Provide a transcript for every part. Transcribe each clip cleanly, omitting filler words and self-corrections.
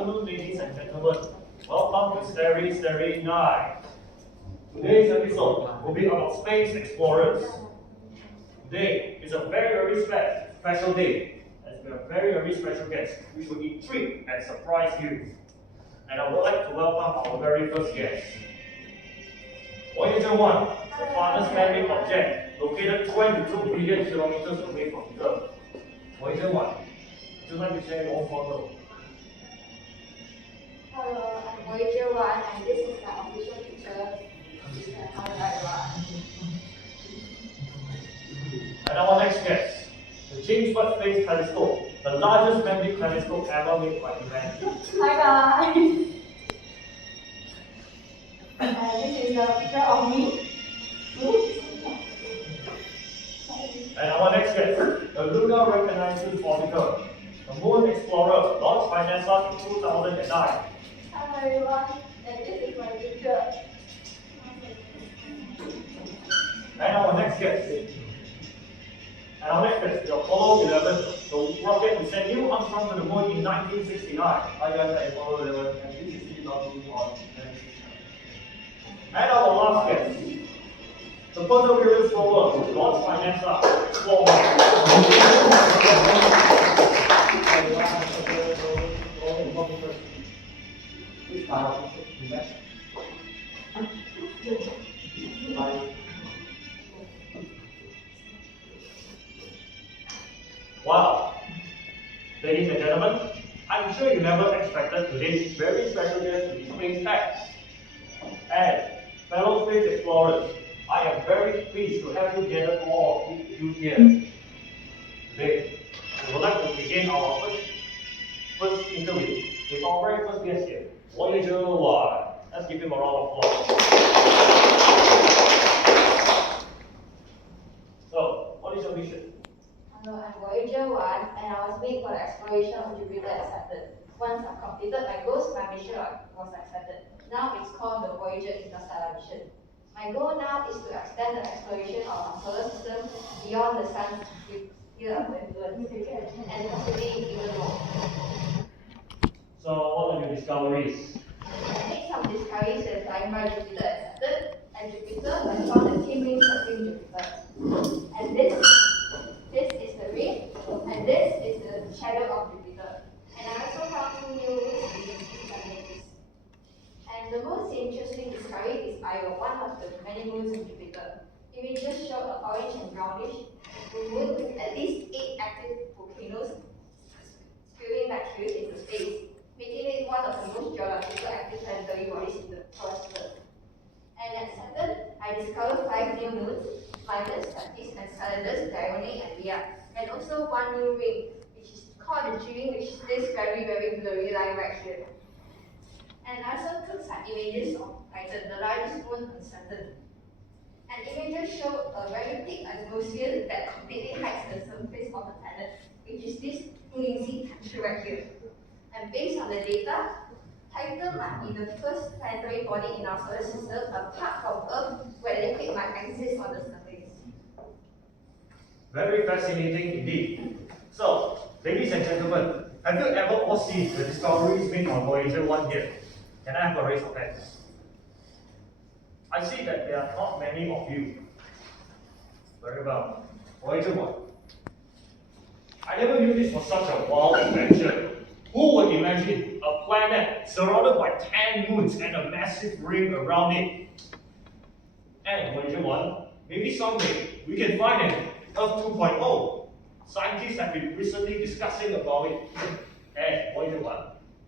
afternoon, ladies and gentlemen. Welcome to Starry Night. Today's episode will be about space explorers. Today is a very special day, as we have very special guests, which will intrigue and surprise you. And I would like to welcome our very first guest. Voyager 1, the farthest landing object, located 22 billion kilometers away from the Earth. Voyager 1, would you like to share your own photo? Hello, I'm Voyager 1 and this is my official picture. And our next guest, the James Webb Space Telescope, the largest man-made telescope ever made by humanity. Hi guys! This is the picture of me. And our next guest, the Lunar Reconnaissance Orbiter, the Moon Explorer, launched by NASA in 2009. Hello everyone, and this is my picture. And our next guest, the Apollo 11, the rocket to send Neil Armstrong to the moon in 1969. Hi guys, I'm Apollo 11, and this is Steve Lovejoy on 1969. And our last guest, the Perseverance rover, launched by NASA to explore Wow! Ladies and gentlemen, I'm sure you never expected today's very special guest to be SpaceX. And fellow space explorers, I am very pleased to have you gather all of you here. Today, we would like to begin our first interview with our very first guest here, Voyager 1. Let's give him a round of applause. So, what is your mission? Hello, I'm Voyager 1 and I was made for the exploration of Jupiter accepted. Once I've completed my goals, my mission was accepted. Now it's called the Voyager Interstellar Mission. My goal now is to extend the exploration of our solar system beyond the sun's sphere of influence and possibly even more. So, what are your discoveries? I made some discoveries when flying by Jupiter accepted. At Jupiter, I found the twin rings circling Jupiter. And this is the ring, and this is the shadow of Jupiter. And I also found two new rings in the planets. And the most interesting discovery is Io, one of the many moons of Jupiter. Images show an orange and brownish moon with at least 8 active volcanoes spewing material into space, making it one of the most geologically active planetary bodies in the solar system. And at Saturn, I discovered 5 new moons, Midas, Satis, and Enceladus, Dione, and Rhea, and also one new ring, which is called the G ring, which is this very blurry line right here. And I also took some images of Titan, the largest moon on Saturn. And images show a very thick atmosphere that completely hides the surface of the planet, which is this hazy texture right here. And based on the data, Titan might be the first planetary body in our solar system apart from Earth where liquid might exist on the surface. Very fascinating indeed. So, ladies and gentlemen, have you ever all seen the discoveries made on Voyager 1 here? Can I have a raise of hands? I see that there are not many of you. Very well. Voyager 1. I never knew this was such a wild adventure. Who would imagine a planet surrounded by 10 moons and a massive ring around it? And Voyager 1, maybe someday we can find an Earth 2.0. Scientists have been recently discussing about it. And Voyager 1,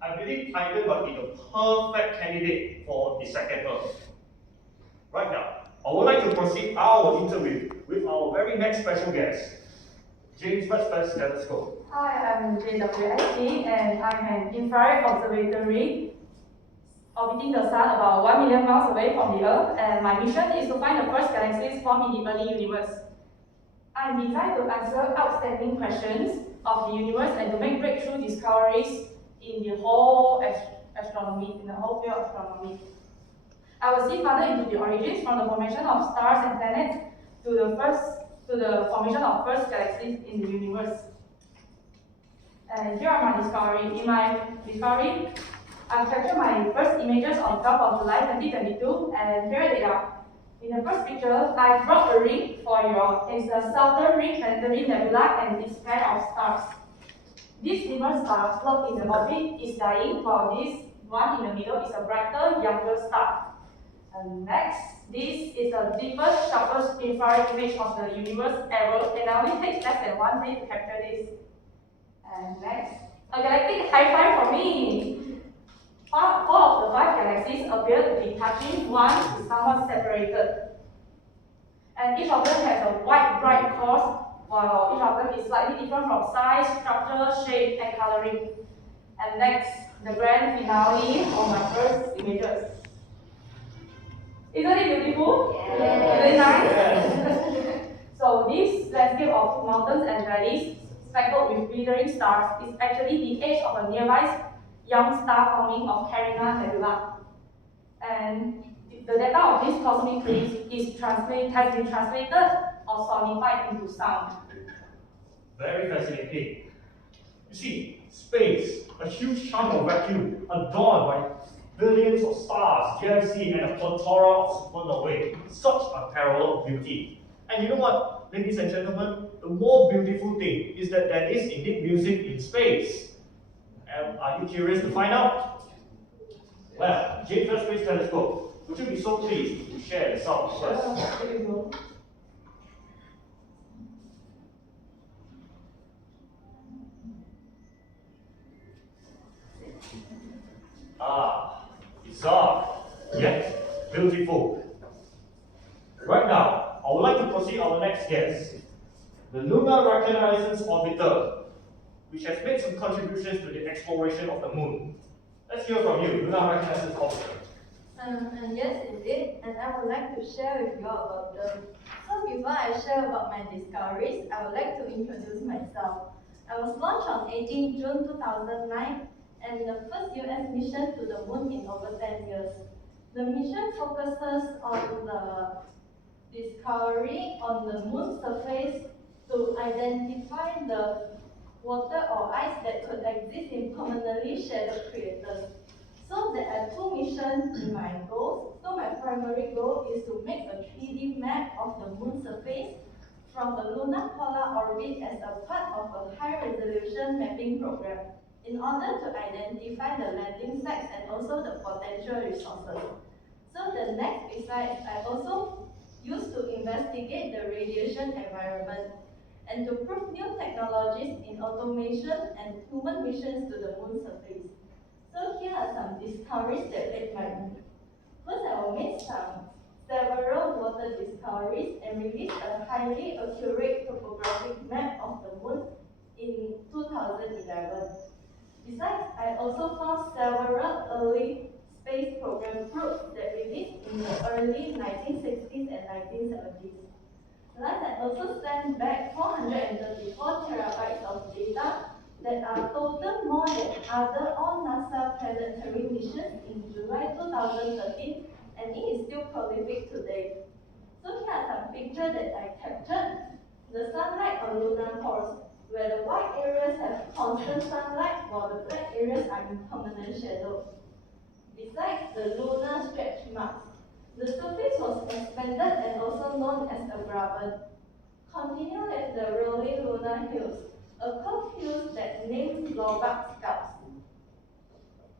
I believe Titan will be the perfect candidate for the second Earth. Right now, I would like to proceed our interview with our very next special guest, James Webb Space Telescope. Hi, I'm JWST and I'm an infrared observatory orbiting the Sun about 1 million miles away from the Earth, and my mission is to find the first galaxies formed in the early universe. I'm designed to answer outstanding questions of the universe and to make breakthrough discoveries in the whole astronomy, in the whole field of astronomy. I will see further into the origins from the formation of stars and planets to the formation of first galaxies in the universe. And here are my discovery. In my discovery, I've captured my first images on 12th of July 2022, and here they are. In the first picture, I brought a ring for you all. It's the Southern Ring Planetary Nebula and its pair of stars. This dimmer star float in the orbit is dying, while this one in the middle is a brighter, younger star. And next, this is the deepest, sharpest infrared image of the universe ever, and it only takes less than 1 day to capture this. And next, a galactic high five for me! Four of the 5 galaxies appear to be touching, one is somewhat separated. And each of them has a white, bright core, while each of them is slightly different from size, structure, shape, and coloring. And next, the grand finale of my first images. Isn't it beautiful? Yeah. Very nice. So this landscape of mountains and valleys speckled with glittering stars is actually the edge of a nearby young star forming of Carina Nebula. And the data of this cosmic eclipse has been translated or sonified into sound. Very fascinating. You see, space, a huge chunk of vacuum, adorned by billions of stars, galaxies, and a plethora of supernovae. Such unparalleled beauty. And you know what, ladies and gentlemen? The more beautiful thing is that there is indeed music in space. Are you curious to find out? Well, James Webb Space Telescope, would you be so pleased to share the sound with us? Here you go. Ah, bizarre, yet beautiful. Right now, I would like to proceed our next guest, the Lunar Reconnaissance Orbiter, which has made some contributions to the exploration of the moon. Let's hear from you, Lunar Reconnaissance Orbiter. And yes, indeed, and I would like to share with you about them. So before I share about my discoveries, I would like to introduce myself. I was launched on 18 June 2009 and the first US mission to the moon in over 10 years. The mission focuses on the discovery on the moon's surface to identify the water or ice that could exist in permanently shadowed craters. So there are 2 missions in my goals. So my primary goal is to make a 3D map of the moon's surface from the lunar polar orbit as a part of a high-resolution mapping program in order to identify the landing sites and also the potential resources. So the next besides, I also used to investigate the radiation environment and to prove new technologies in automation and human missions to the moon's surface. So here are some discoveries that made my moon. First, I will make several water discoveries and release a highly accurate topographic map of the moon in 2011. Besides, I also found several early space program probes that released in the early 1960s and 1970s. Last, I also sent back 434 terabytes of data that are total more than other all NASA planetary missions in July 2013, and it is still prolific today. So here are some pictures that I captured. The sunlight on lunar cores, where the white areas have constant sunlight while the black areas are in permanent shadow. Besides the lunar stretch marks, the surface was expanded and also known as a graben. Continue with the rolling lunar hills, a curved hills that named Lobak Scouts.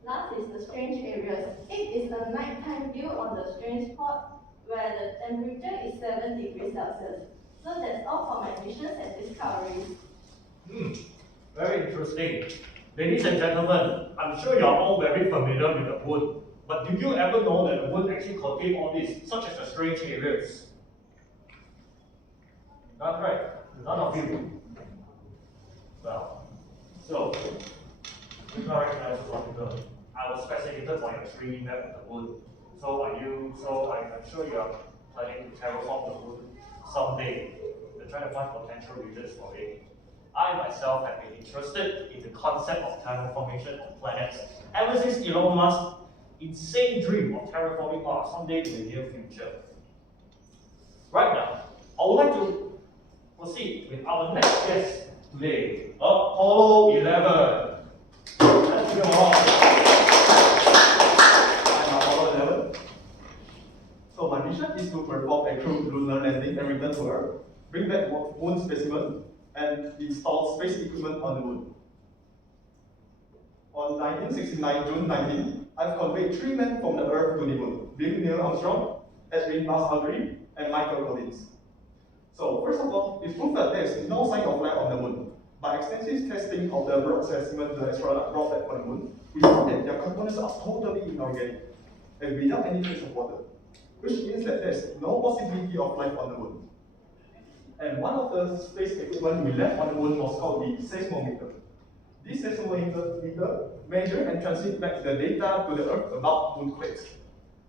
Last is the strange areas. It is a nighttime view on the strange spot where the temperature is 7 degrees Celsius. So that's all for my missions and discoveries. Very interesting. Ladies and gentlemen, I'm sure you're all very familiar with the moon. But do you ever know that the moon actually contains all this, such as the strange areas? That's right. None of you. Well, so, you can recognize what you did. I was fascinated by your 3D map of the moon. I'm sure you are planning to terraform the moon someday. You're trying to find potential regions for it. I myself have been interested in the concept of terraformation of planets ever since Elon Musk's insane dream of terraforming Mars someday in the near future. Right now, I would like to proceed with our next guest, today, Apollo 11. Let's go on. I'm Apollo 11. So my mission is to perform a crewed lunar landing and return to Earth, bring back moon specimen, and install space equipment on the moon. On 1969, June 19, I've conveyed 3 men from the Earth to the moon, being Neil Armstrong, Edwin Buzz Aldrin, and Michael Collins. So first of all, it's proved that there is no sign of life on the moon. By extensive testing of the rock specimen, the astronaut brought back on the moon, we found that their components are totally inorganic and without any trace of water, which means that there's no possibility of life on the moon. And one of the space equipment we left on the moon was called the seismometer. This seismometer measures and transmits back the data to the Earth about moonquakes.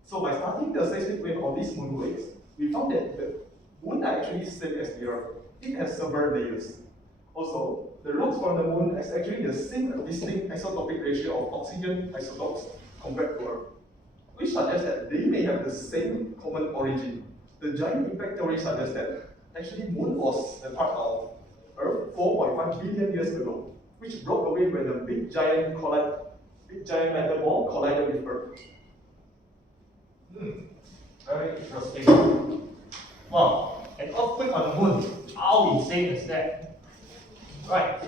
So by studying the seismic wave of these moonquakes, we found that the moon are actually the same as the Earth. It has several layers. Also, the rocks from the moon has actually the same distinct isotopic ratio of oxygen isotopes compared to Earth, which suggests that they may have the same common origin. The giant impact theory suggests that actually moon was a part of Earth 4.5 billion years ago, which broke away when the big giant metal ball collided with Earth. Very interesting. Well, an earthquake on the moon. How insane is that? Right.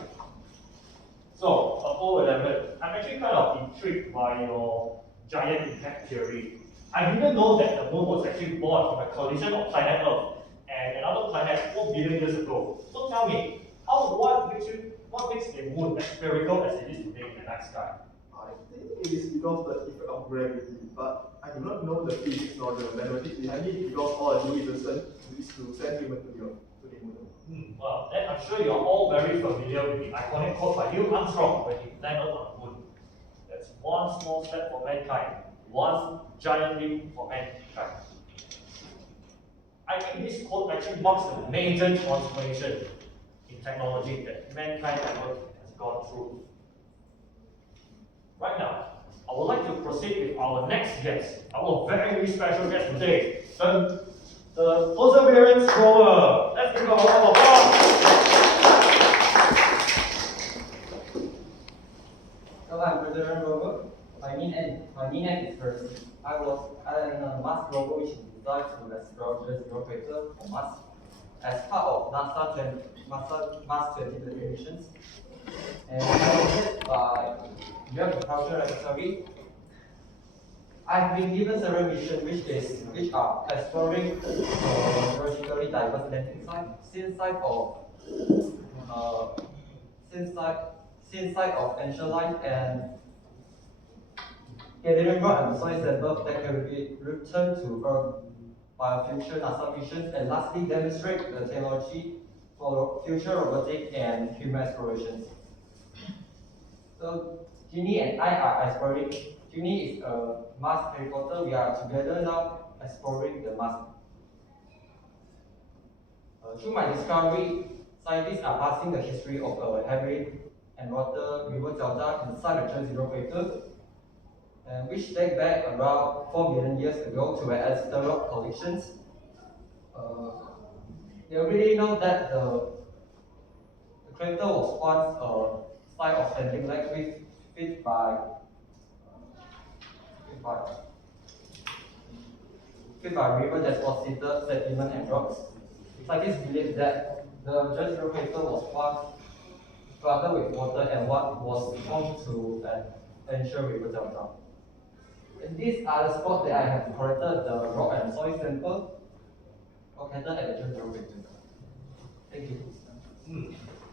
So, Apollo 11. I'm actually kind of intrigued by your giant impact theory. I didn't know that the moon was actually born from a collision of planet Earth and another planet 4 billion years ago. So tell me, what makes the moon as spherical as it is today in the night sky? I think it is because the effect of gravity, but I do not know the physics nor the mathematics behind it because all I do is to send human to the moon. Well, then I'm sure you're all very familiar with the iconic quote by Neil Armstrong when he landed on the moon. That's one small step for mankind, one giant leap for mankind. I think this quote actually marks a major transformation in technology that mankind ever has gone through. Right now, I would like to proceed with our next guest, our very special guest today, the Perseverance rover. Let's give a round of applause. Hello, I'm Perseverance rover. My name is Percy. I'm a Mars rover which is designed to explore the zero crater on Mars as part of Mars 2020 missions. And I was led by Agriculture Laboratory. I've been given several missions which are exploring geologically diverse landing sites, scene site of ancient life, and gathering rock and soil samples that can be returned to Earth by future NASA missions, and lastly demonstrate the technology for future robotic and human explorations. So Ginny and I are exploring. Ginny is a Mars helicopter. We are together now exploring the Mars. Through my discovery, scientists are passing the history of a heavy and water river delta inside the Zero crater, which date back around 4 billion years ago to an ancestor rock collections. They already know that the crater was once a site of standing lake fed by river deposited sediment and rocks. Scientists believe that the Zero crater was once flooded with water and what was home to an ancient river delta. And these are the spots that I have collected the rock and soil sample located at the Zero crater. Thank you.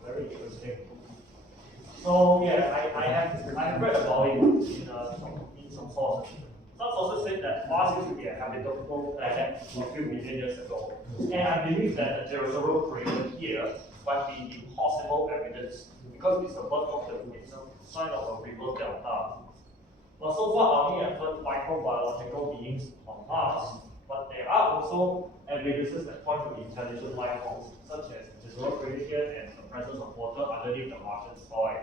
Very interesting. So yeah, I have read about it in some sources. Some sources said that Mars used to be a habitable planet a few million years ago, and I believe that the Jerusalem crater here might be impossible evidence because it's the birth of the sign of a river delta. But so far, I only have heard microbiological beings on Mars, but there are also evidences that point to intelligent life forms, such as dislocation and the presence of water underneath the Martian soil.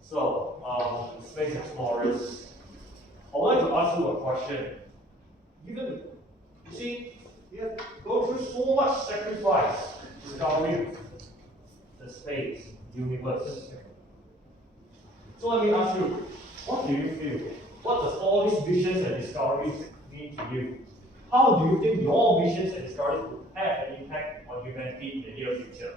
So, space explorers, I would like to ask you a question. You see, you have gone through so much sacrifice discovering the space, universe. So let me ask you, what do you feel? What does all these visions and discoveries mean to you? How do you think your visions and discoveries would have an impact on humanity in the near future?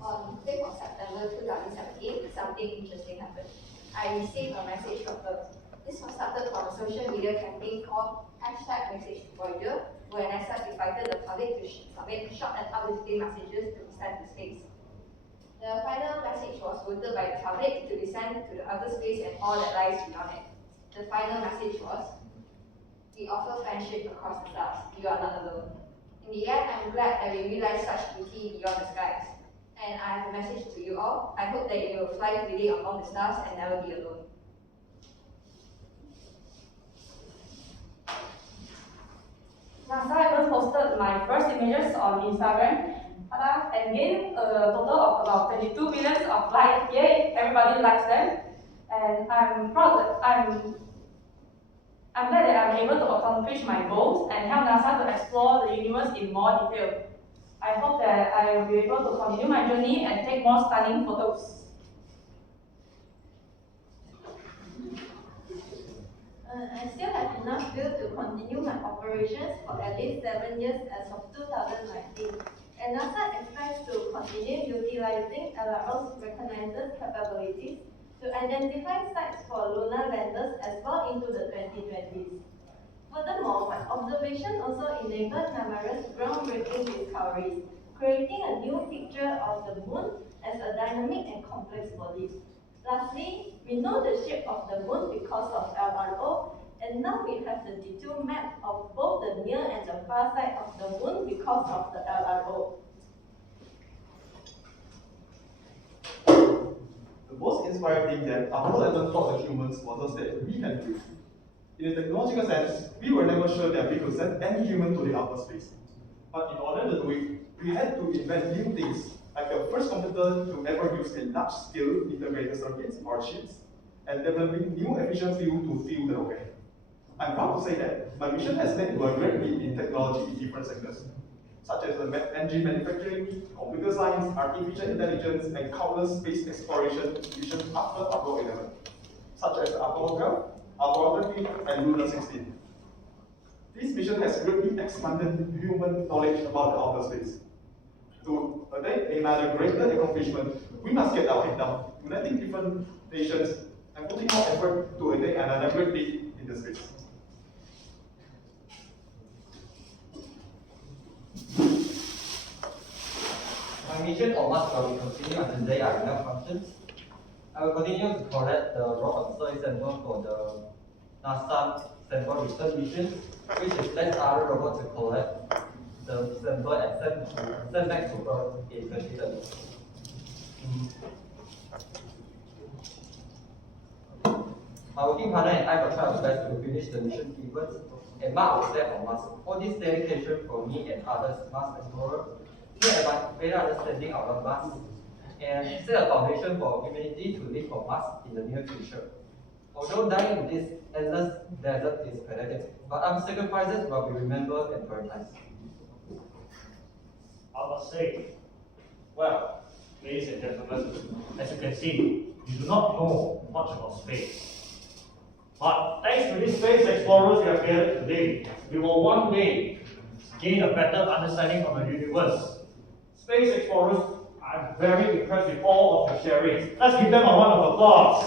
On 5th of September 2017, something interesting happened. I received a message from Earth. This was started from a social media campaign called #MessageVoyager, where NASA invited the public to submit short and uplifting messages to be sent to space. The final message was voted by the public to be sent to the outer space and all that lies beyond it. The final message was, we offer friendship across the stars. You are not alone. In the end, I'm glad that we realized such beauty beyond the skies. And I have a message to you all. I hope that you will fly freely among the stars and never be alone. NASA even posted my first images on Instagram and gained a total of about 22 billion of likes. Yay, everybody likes them. And I'm proud that I'm glad that I'm able to accomplish my goals and help NASA to explore the universe in more detail. I hope that I will be able to continue my journey and take more stunning photos. I still have enough fuel to continue my operations for at least 7 years as of 2019. And NASA expects to continue utilizing LRO's recognized capabilities to identify sites for lunar landers as well into the 2020s. Furthermore, my observation also enabled numerous groundbreaking discoveries, creating a new picture of the moon as a dynamic and complex body. Lastly, we know the shape of the moon because of LRO, and now we have the detailed map of both the near and the far side of the moon because of the LRO. The most inspiring thing that Apollo 11 taught the humans was that we can do. In a technological sense, we were never sure that we could send any human to the outer space. But in order to do it, we had to invent new things, like the first computer to ever use a large-scale integrated circuits or chips, and developing new efficient fuel to fuel the rocket. I'm proud to say that my mission has led to a great leap in technology in different sectors, such as engine manufacturing, computer science, artificial intelligence, and countless space exploration missions after Apollo 11, such as Apollo 12, Apollo 13, and Lunar 16. This mission has greatly expanded human knowledge about the outer space. To attain another greater accomplishment, we must get our head down, uniting different nations and putting more effort to attain another great leap in the space. My mission on Mars will continue until the day I have enough functions. I will continue to collect the raw observatory sample for the NASA sample return mission, which is let other robots to collect the sample and send back to Earth in 2030. My working partner and I will try our best to finish the mission events and mark our step on Mars. All this dedication from me and others Mars explorers create a better understanding of Mars and set a foundation for humanity to live on Mars in the near future. Although dying in this endless desert is pathetic, but our sacrifices will be remembered and prioritized. I must say, well, ladies and gentlemen, as you can see, you do not know much about space. But thanks to these space explorers we have gathered today, we will one day gain a better understanding of the universe. Space explorers, I'm very impressed with all of your sharings. Let's give them a round of applause.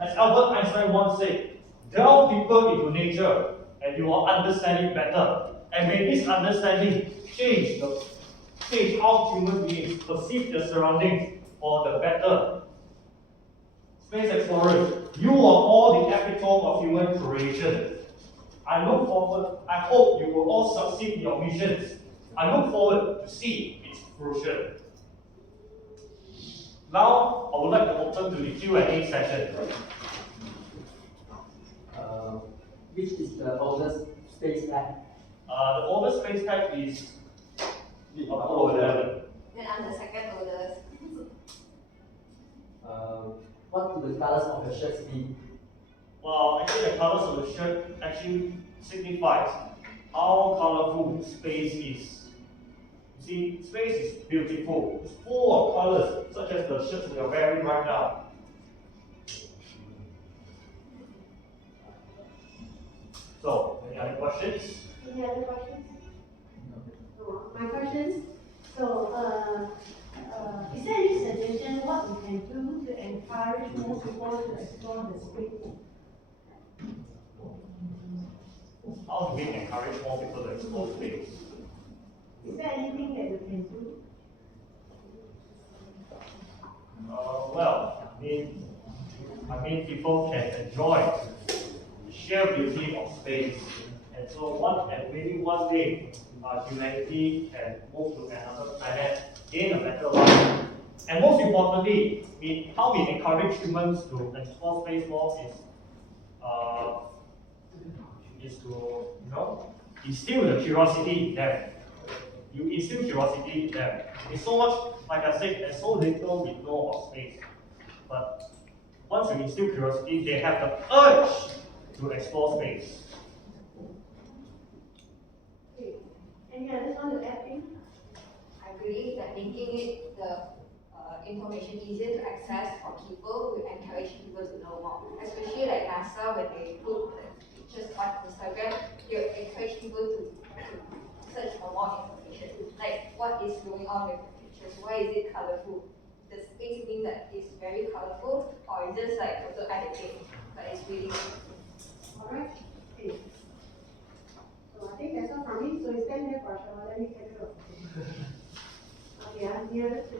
As Albert Einstein once said, delve deeper into nature and you will understand it better. And may this understanding change how human beings perceive their surroundings for the better. Space explorers, you are all the epitome of human creation. I hope you will all succeed in your missions. I look forward to see its fruition. Now, I would like to open to the Q&A session. Which is the oldest space type? The oldest space type is Apollo 11. Then I'm the second oldest. What do the colors of your shirts mean? Well, actually the colors of the shirt actually signifies how colorful space is. You see, space is beautiful. It's full of colors, such as the shirts we are wearing right now. So, any other questions? Any other questions? My questions. Is there any suggestion what we can do to encourage more people to explore the space? How do we encourage more people to explore space? Is there anything that we can do? Well, I mean, people can enjoy the sheer beauty of space, and so maybe one day, humanity can move to another planet, gain a better life, and most importantly, how we encourage humans to explore space more is to instill the curiosity in them. You instill curiosity in them. It's so much, like I said, there's so little we know of space. But once you instill curiosity, they have the urge to explore space. Okay. Any others want to add in? I believe that making it the information easier to access for people will encourage people to know more. Especially like NASA, when they put the pictures on Instagram, they encourage people to search for more information. Like what is going on with the pictures? Why is it colorful? Does it mean that it's very colorful, or is just like photo editing, but it's really good? Alright. Okay. So I think that's all from me. So we stand here for a while. Let me take a look. Okay, I'm here to